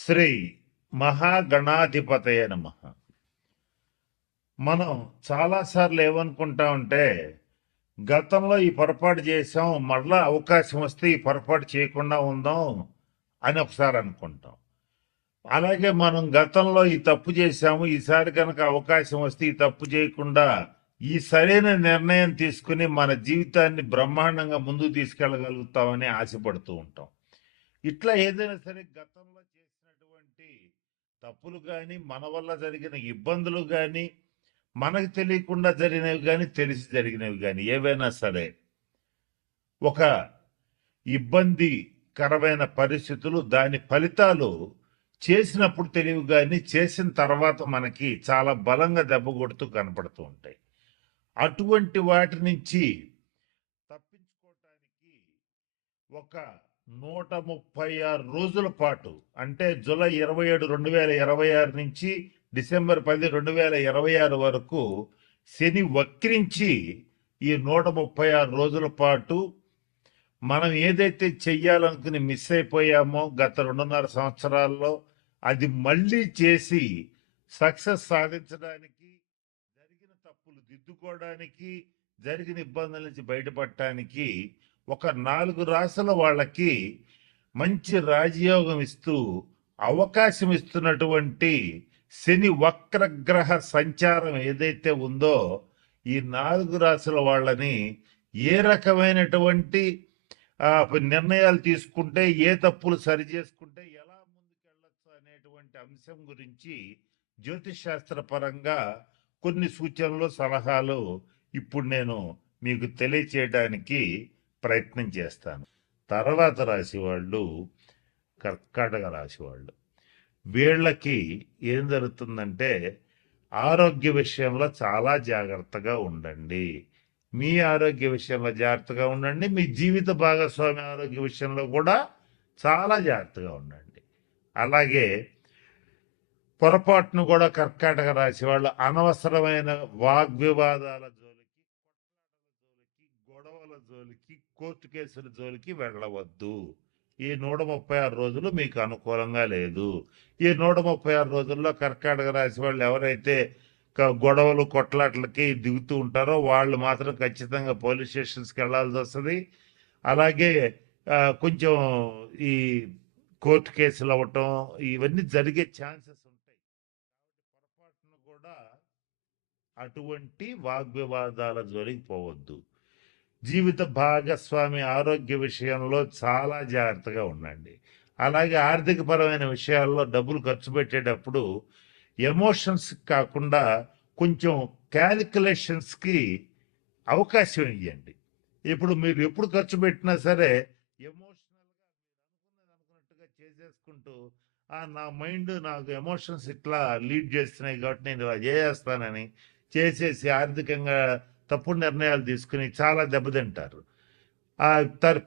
శ్రీ మహాగణాధిపతయ నమః. మనం చాలాసార్లు ఏమనుకుంటామంటే గతంలో ఈ పొరపాటు చేసాం, మళ్ళా అవకాశం వస్తే ఈ పొరపాటు చేయకుండా ఉందాం అని ఒకసారి అనుకుంటాం. అలాగే మనం గతంలో ఈ తప్పు చేశాము, ఈసారి కనుక అవకాశం వస్తే ఈ తప్పు చేయకుండా ఈ సరైన నిర్ణయం తీసుకుని మన జీవితాన్ని బ్రహ్మాండంగా ముందుకు తీసుకెళ్ళగలుగుతామని ఆశపడుతూ ఉంటాం. ఇట్లా ఏదైనా సరే గతంలో చేసినటువంటి తప్పులు కానీ, మన వల్ల జరిగిన ఇబ్బందులు కానీ, మనకు తెలియకుండా జరిగినవి కానీ, తెలిసి జరిగినవి కానీ ఏవైనా సరే ఒక ఇబ్బందికరమైన పరిస్థితులు, దాని ఫలితాలు చేసినప్పుడు తెలివి కానీ, చేసిన తర్వాత మనకి చాలా బలంగా దెబ్బ కొడుతూ కనపడుతూ ఉంటాయి. అటువంటి వాటి నుంచి తప్పించుకోవటానికి ఒక 136 రోజుల పాటు, అంటే జూలై 27, 2026 నుంచి డిసెంబర్ 10, 2026 వరకు శని వక్రించి ఈ 136 రోజుల పాటు మనం ఏదైతే చెయ్యాలనుకుని మిస్ అయిపోయామో గత 2.5 సంవత్సరాల్లో, అది మళ్ళీ చేసి సక్సెస్ సాధించడానికి, జరిగిన తప్పులు దిద్దుకోవడానికి, జరిగిన ఇబ్బందుల నుంచి బయటపడటానికి ఒక 4 రాసుల వాళ్ళకి మంచి రాజయోగం ఇస్తూ అవకాశం ఇస్తున్నటువంటి శని వక్రగ్రహ సంచారం ఏదైతే ఉందో, ఈ 4 రాసుల వాళ్ళని ఏ రకమైనటువంటి నిర్ణయాలు తీసుకుంటే, ఏ తప్పులు సరి చేసుకుంటే ఎలా ముందుకెళ్ళచ్చు అనేటువంటి అంశం గురించి జ్యోతిష్ శాస్త్ర పరంగా కొన్ని సూచనలు, సలహాలు ఇప్పుడు నేను మీకు తెలియచేయడానికి ప్రయత్నం చేస్తాను. తర్వాత రాశి వాళ్ళు కర్కాటక రాశి వాళ్ళు. వీళ్ళకి ఏం జరుగుతుందంటే ఆరోగ్య విషయంలో చాలా జాగ్రత్తగా ఉండండి. మీ ఆరోగ్య విషయంలో జాగ్రత్తగా ఉండండి, మీ జీవిత భాగస్వామి ఆరోగ్య విషయంలో కూడా చాలా జాగ్రత్తగా ఉండండి. అలాగే పొరపాటును కూడా కర్కాటక రాశి వాళ్ళు అనవసరమైన వాగ్వివాదాల జోలికి, గొడవల జోలికి, కోర్టు కేసుల జోలికి వెళ్ళవద్దు. ఈ 136 రోజులు మీకు అనుకూలంగా లేదు. ఈ 136 రోజుల్లో కర్కాటక రాశి వాళ్ళు ఎవరైతే గొడవలు, కొట్లాట్లకి దిగుతూ ఉంటారో వాళ్ళు మాత్రం ఖచ్చితంగా పోలీస్ స్టేషన్స్కి వెళ్లాల్సి వస్తుంది. అలాగే కొంచెం ఈ కోర్టు కేసులు అవ్వటం ఇవన్నీ జరిగే ఛాన్సెస్ ఉంటాయి. పొరపాటును కూడా అటువంటి వాగ్వివాదాల జోలికి పోవద్దు. జీవిత భాగస్వామి ఆరోగ్య విషయంలో చాలా జాగ్రత్తగా ఉండండి. అలాగే ఆర్థికపరమైన విషయాల్లో డబ్బులు ఖర్చు పెట్టేటప్పుడు ఎమోషన్స్ కాకుండా కొంచెం క్యాలిక్యులేషన్స్కి అవకాశం ఇవ్వండి. ఇప్పుడు మీరు ఎప్పుడు ఖర్చు పెట్టినా సరే ఎమోషనల్గా అనుకున్నట్టుగా చేసేసుకుంటూ నా మైండ్ నాకు ఎమోషన్స్ ఇట్లా లీడ్ చేస్తున్నాయి కాబట్టి నేను ఇలా చేసేస్తానని చేసేసి ఆర్థికంగా తప్పుడు నిర్ణయాలు తీసుకుని చాలా దెబ్బతింటారు.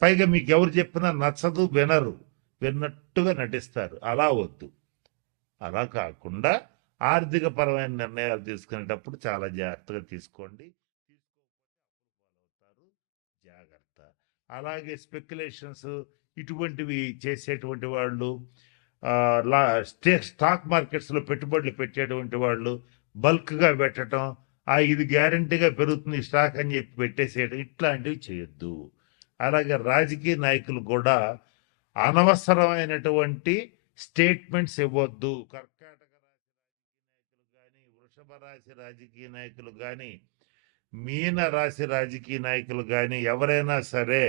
పైగా మీకు ఎవరు చెప్పినా నచ్చదు, వినరు, విన్నట్టుగా నటిస్తారు. అలా వద్దు. అలా కాకుండా ఆర్థిక పరమైన నిర్ణయాలు తీసుకునేటప్పుడు చాలా జాగ్రత్తగా తీసుకోండి. జాగ్రత్త. అలాగే స్పెక్యులేషన్స్ ఇటువంటివి చేసేటువంటి వాళ్ళు, స్టాక్ మార్కెట్స్లో పెట్టుబడులు పెట్టేటువంటి వాళ్ళు బల్క్గా పెట్టడం, ఇది గ్యారంటీగా పెరుగుతుంది స్టాక్ అని చెప్పి పెట్టేసేయడం, ఇట్లాంటివి చేయొద్దు. అలాగే రాజకీయ నాయకులు కూడా అనవసరమైనటువంటి స్టేట్మెంట్స్ ఇవ్వద్దు. కర్కాటక రాశి రాజకీయ నాయకులు కానీ, వృషభ రాశి రాజకీయ నాయకులు కానీ, మీన రాశి రాజకీయ నాయకులు కానీ ఎవరైనా సరే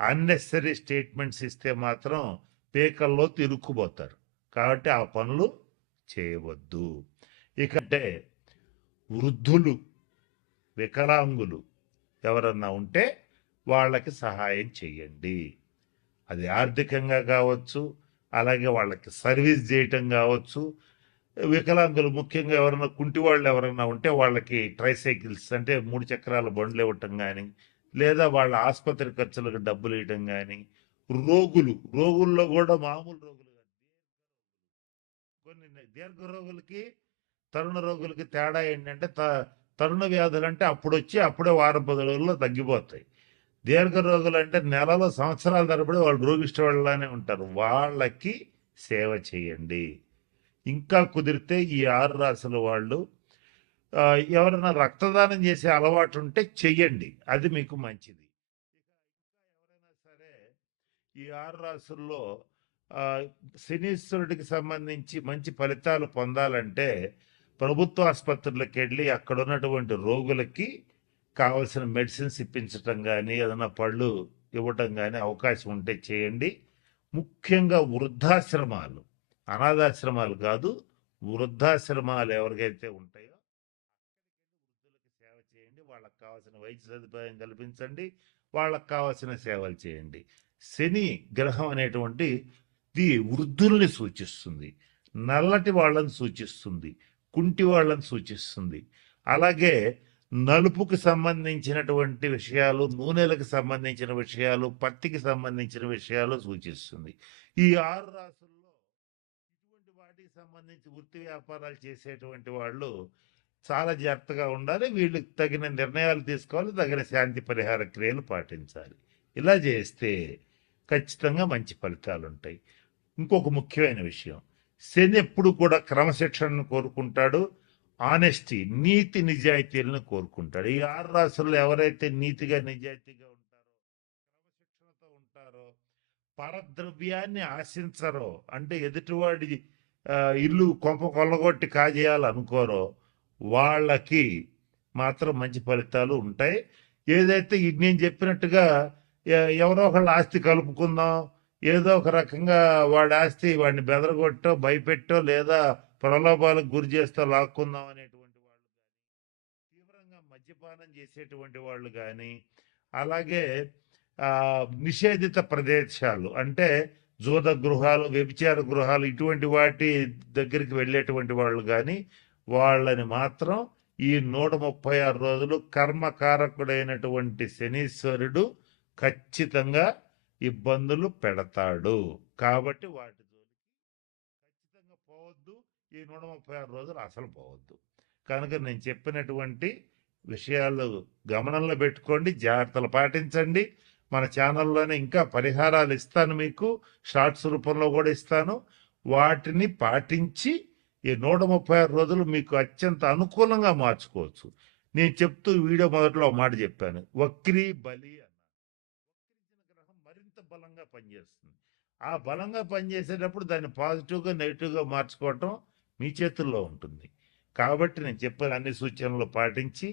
అన్నెసరీ స్టేట్మెంట్స్ ఇస్తే మాత్రం పేకల్లో తిరుక్కుపోతారు. కాబట్టి ఆ పనులు చేయవద్దు. ఇకంటే వృద్ధులు, వికలాంగులు ఎవరన్నా ఉంటే వాళ్ళకి సహాయం చేయండి. అది ఆర్థికంగా కావచ్చు, అలాగే వాళ్ళకి సర్వీస్ చేయటం కావచ్చు. వికలాంగులు ముఖ్యంగా ఎవరైనా కుంటి వాళ్ళు ఎవరైనా ఉంటే వాళ్ళకి ట్రైసైకిల్స్ అంటే 3 చక్రాల బండ్లు ఇవ్వటం కానీ, లేదా వాళ్ళ ఆసుపత్రి ఖర్చులకు డబ్బులు ఇవ్వటం కానీ, రోగుల్లో కూడా మామూలు రోగులు కొన్ని దీర్ఘ రోగులకి, తరుణ రోగులకి తేడా ఏంటంటే తరుణ వ్యాధులు అంటే అప్పుడు వచ్చి అప్పుడే వారం 10 రోజుల్లో తగ్గిపోతాయి. దీర్ఘ రోగులు అంటే నెలలో సంవత్సరాల తరబడి వాళ్ళు రోగిష్ట వాళ్ళనే ఉంటారు. వాళ్ళకి సేవ చేయండి. ఇంకా కుదిరితే ఈ 6 రాసుల వాళ్ళు ఎవరైనా రక్తదానం చేసే అలవాటు ఉంటే చెయ్యండి. అది మీకు మంచిది. ఎవరైనా సరే ఈ 6 రాసుల్లో ఆహ్, శనీశ్వరుడికి సంబంధించి మంచి ఫలితాలు పొందాలంటే ప్రభుత్వ ఆసుపత్రులకెళ్ళి అక్కడున్నటువంటి రోగులకి కావాల్సిన మెడిసిన్స్ ఇప్పించటం గానీ, ఏదైనా పళ్ళు ఇవ్వటం గానీ అవకాశం ఉంటే చేయండి. ముఖ్యంగా వృద్ధాశ్రమాలు, అనాథాశ్రమాలు కాదు, వృద్ధాశ్రమాలు ఎవరికైతే ఉంటాయో వృద్ధులకు సేవ చేయండి. వాళ్ళకి కావాల్సిన వైద్య సదుపాయం కల్పించండి. వాళ్ళకి కావాల్సిన సేవలు చేయండి. శని గ్రహం అనేటువంటి వృద్ధుల్ని సూచిస్తుంది. నల్లటి వాళ్ళని సూచిస్తుంది. కుంటి వాళ్ళని సూచిస్తుంది. అలాగే నలుపుకు సంబంధించినటువంటి విషయాలు, నూనెలకు సంబంధించిన విషయాలు, పత్తికి సంబంధించిన విషయాలు సూచిస్తుంది. ఈ 6 రాసుల్లో ఇటువంటి వాటికి సంబంధించి వృత్తి వ్యాపారాలు చేసేటువంటి వాళ్ళు చాలా జాగ్రత్తగా ఉండాలి. వీళ్ళకి తగిన నిర్ణయాలు తీసుకోవాలి. తగిన శాంతి పరిహార క్రియలు పాటించాలి. ఇలా చేస్తే ఖచ్చితంగా మంచి ఫలితాలు ఉంటాయి. ఇంకొక ముఖ్యమైన విషయం, శని ఎప్పుడు కూడా క్రమశిక్షణను కోరుకుంటాడు. ఆనెస్టీ, నీతి నిజాయితీలను కోరుకుంటాడు. ఈ 6 రాసుల్లో ఎవరైతే నీతిగా నిజాయితీగా ఉంటారో, క్రమశిక్షణతో ఉంటారో, పరద్రవ్యాన్ని ఆశించరో, అంటే ఎదుటివాడి ఇల్లు కొంప కొల్లగొట్టి కాజేయాలనుకోరో, వాళ్ళకి మాత్రం మంచి ఫలితాలు ఉంటాయి. ఏదైతే నేను చెప్పినట్టుగా ఎవరో ఒకళ్ళ ఆస్తి కలుపుకుందాం, ఏదో ఒక రకంగా వాడి ఆస్తి వాడిని బెదరగొట్టో, భయపెట్టో, లేదా ప్రలోభాలకు గురి చేస్తూ లాక్కుందాం అనేటువంటి వాళ్ళు కానీ, తీవ్రంగా మద్యపానం చేసేటువంటి వాళ్ళు కానీ, అలాగే నిషేధిత ప్రదేశాలు అంటే జూద గృహాలు, వ్యభిచార గృహాలు, ఇటువంటి వాటి దగ్గరికి వెళ్ళేటువంటి వాళ్ళు కానీ, వాళ్ళని మాత్రం ఈ 136 రోజులు కర్మకారకుడైనటువంటి శనీశ్వరుడు ఖచ్చితంగా ఇబ్బందులు పెడతాడు. కాబట్టి వాటి జోలికి ఖచ్చితంగా పోవద్దు. ఈ 136 రోజులు అసలు పోవద్దు. కనుక నేను చెప్పినటువంటి విషయాలు గమనంలో పెట్టుకోండి, జాగ్రత్తలు పాటించండి. మన ఛానల్లోనే ఇంకా పరిహారాలు ఇస్తాను, మీకు షార్ట్స్ రూపంలో కూడా ఇస్తాను. వాటిని పాటించి ఈ 136 రోజులు మీకు అత్యంత అనుకూలంగా మార్చుకోవచ్చు. నేను చెప్తూ వీడియో మొదట్లో ఒక మాట చెప్పాను, వక్రీ బలి అన్నాను. వక్రించిన గ్రహం మరింత బలంగా పనిచేస్తుంది. ఆ బలంగా పనిచేసేటప్పుడు దాన్ని పాజిటివ్గా నెగిటివ్గా మార్చుకోవటం మీ చేతుల్లో ఉంటుంది. కాబట్టి నేను చెప్పిన అన్ని సూచనలు పాటించి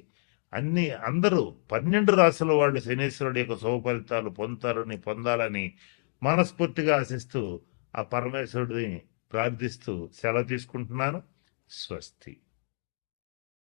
అందరూ 12 రాసుల వాళ్ళు శనీశ్వరుడు యొక్క శుభ ఫలితాలు పొందాలని మనస్ఫూర్తిగా ఆశిస్తూ ఆ పరమేశ్వరుడిని ప్రార్థిస్తూ సెలవు తీసుకుంటున్నాను. స్వస్తి.